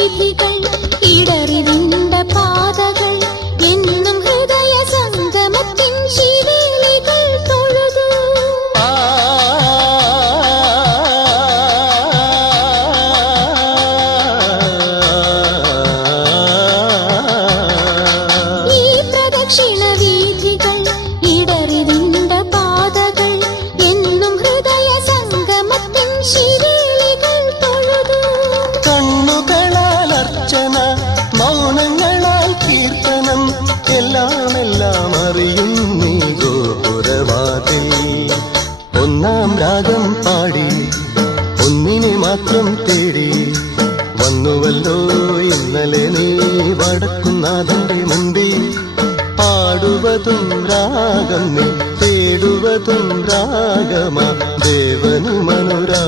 വീഥികൾ ഇടറിവിണ്ട പാതകൾ എന്നും ഹൃദയ സംഗമത്തിൻ ശിവേലികൾ തൊഴുതു. ഈ പ്രദക്ഷിണ വീഥികൾ ഇടറിവിണ്ട പാതകൾ എന്നും ഹൃദയ സംഗമത്തിൻ ശിവേലികൾ തൊഴുതു. കണ്ണുകളാൽ അർച്ചന, മൗനങ്ങളാൽ കീർത്തനം, എല്ലാം അറിയും നീ ഗോപുരവാതിൽ. ഒന്നാം രാഗം പാടി ഒന്നിനെ മാത്രം തേടി വന്നുവല്ലോ ഇന്നലെ നീ വടക്കുന്നാഥന്റെ മുമ്പിൽ. പാടുവതും രാഗം നീ, തേടുവതും രാഗമാ ദേവനു മനോരാ